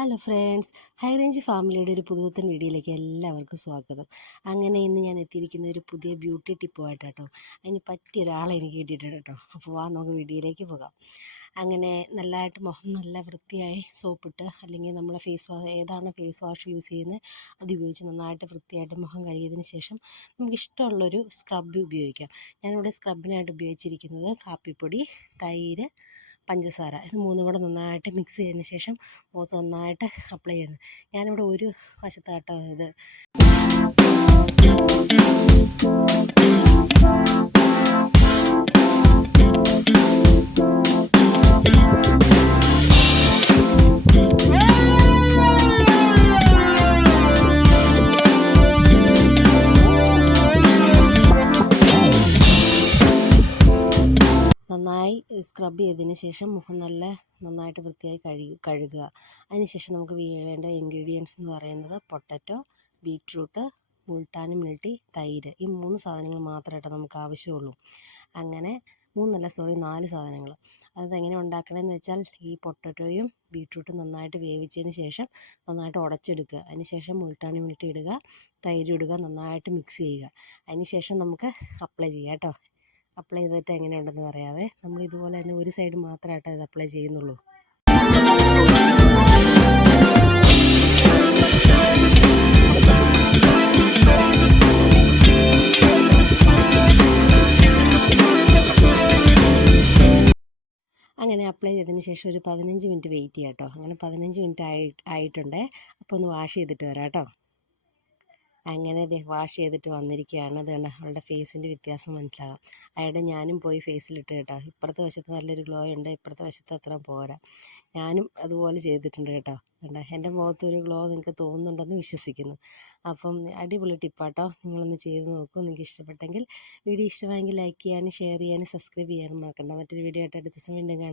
Hello friends, high range ഫാമിലിയുടെ ഒരു പുതുപുത്തൻ വീഡിയോയിലേക്ക് എല്ലാവർക്കും സ്വാഗതം. അങ്ങനെ ഇന്ന് ഞാൻ എത്തിയിരിക്കുന്ന ഒരു പുതിയ ബ്യൂട്ടി ടിപ്പുമായിട്ട് കേട്ടോ. അതിന് പറ്റിയ ഒരാളെ എനിക്ക് കിട്ടിയിട്ടുണ്ട് കേട്ടോ. അപ്പോൾ നമുക്ക് വീഡിയോയിലേക്ക് പോകാം. അങ്ങനെ നല്ലതായിട്ട് മുഖം നല്ല വൃത്തിയായി സോപ്പിട്ട് അല്ലെങ്കിൽ നമ്മളെ ഏതാണ് ഫേസ് വാഷ് യൂസ് ചെയ്യുന്നത് അത് ഉപയോഗിച്ച് നന്നായിട്ട് വൃത്തിയായിട്ട് മുഖം കഴുകിയതിന് ശേഷം നമുക്ക് ഇഷ്ടമുള്ളൊരു സ്ക്രബ് ഉപയോഗിക്കാം. ഞാനിവിടെ സ്ക്രബിനായിട്ട് ഉപയോഗിച്ചിരിക്കുന്നത് കാപ്പിപ്പൊടി, തൈര്, പഞ്ചസാര ഇത് മൂന്നും കൂടെ നന്നായിട്ട് മിക്സ് ചെയ്തതിന് ശേഷം മുഖത്ത് നന്നായിട്ട് അപ്ലൈ ചെയ്യുന്നത്. ഞാനിവിടെ ഒരു വശത്താട്ടോ ഇത് നന്നായി സ്ക്രബ് ചെയ്തതിന് ശേഷം മുഖം നന്നായിട്ട് വൃത്തിയായി കഴുകുക. അതിനുശേഷം നമുക്ക് വേണ്ട ഇൻഗ്രീഡിയൻസ് എന്ന് പറയുന്നത് പൊട്ടറ്റോ, ബീറ്റ്റൂട്ട്, മുൾട്ടാനി മിൾട്ടി, തൈര്. ഈ 3 സാധനങ്ങൾ മാത്രമായിട്ട് നമുക്ക് ആവശ്യമുള്ളൂ. അങ്ങനെ 4 സാധനങ്ങൾ. അതെങ്ങനെ ഉണ്ടാക്കണമെന്ന് വെച്ചാൽ ഈ പൊട്ടറ്റോയും ബീറ്റ്റൂട്ടും നന്നായിട്ട് വേവിച്ചതിന് ശേഷം നന്നായിട്ട് ഉടച്ചെടുക്കുക. അതിന് ശേഷം മുൾട്ടാനി മിൾട്ടി ഇടുക, തൈര് ഇടുക, നന്നായിട്ട് മിക്സ് ചെയ്യുക. അതിന് ശേഷം നമുക്ക് അപ്ലൈ ചെയ്യാം കേട്ടോ. അപ്ലൈ ചെയ്തിട്ട് എങ്ങനെയുണ്ടെന്ന് പറയാവേ. നമ്മൾ ഇതുപോലെ തന്നെ ഒരു സൈഡ് മാത്രമായിട്ട് ഇത് അപ്ലൈ ചെയ്യുന്നുള്ളൂ. അങ്ങനെ അപ്ലൈ ചെയ്തതിന് ശേഷം ഒരു 15 മിനിറ്റ് വെയിറ്റ് ചെയ്യാം കേട്ടോ. അങ്ങനെ 15 മിനിറ്റ് ആയിട്ടുണ്ട്. അപ്പോൾ ഒന്ന് വാഷ് ചെയ്തിട്ട് വരാം കേട്ടോ. അങ്ങനെ വാഷ് ചെയ്തിട്ട് വന്നിരിക്കുകയാണ്. അത് കണ്ട അവളുടെ ഫേസിൻ്റെ വ്യത്യാസം മനസ്സിലാകാം. അയാളുടെ ഞാനും പോയി ഫേസിലിട്ട് കേട്ടോ. ഇപ്പുറത്തെ വശത്ത് നല്ലൊരു ഗ്ലോ ഉണ്ട്, ഇപ്പുറത്തെ വശത്ത് അത്ര പോരാ. ഞാനും അതുപോലെ ചെയ്തിട്ടുണ്ട് കേട്ടോ. കണ്ട എൻ്റെ മുഖത്തൊരു ഗ്ലോ നിങ്ങൾക്ക് തോന്നുന്നുണ്ടെന്ന് വിശ്വസിക്കുന്നു. അപ്പം അടിപൊളി ടിപ്പാട്ടോ. നിങ്ങളൊന്ന് ചെയ്ത് നോക്കൂ. നിങ്ങൾക്ക് ഇഷ്ടപ്പെട്ടെങ്കിൽ വീഡിയോ ഇഷ്ടമായെങ്കിൽ ലൈക്ക് ചെയ്യാനും ഷെയർ ചെയ്യാനും സബ്സ്ക്രൈബ് ചെയ്യാനും മറക്കണ്ട. മറ്റൊരു വീഡിയോ ആയിട്ട് അടുത്ത ദിവസം വീണ്ടും കാണാം.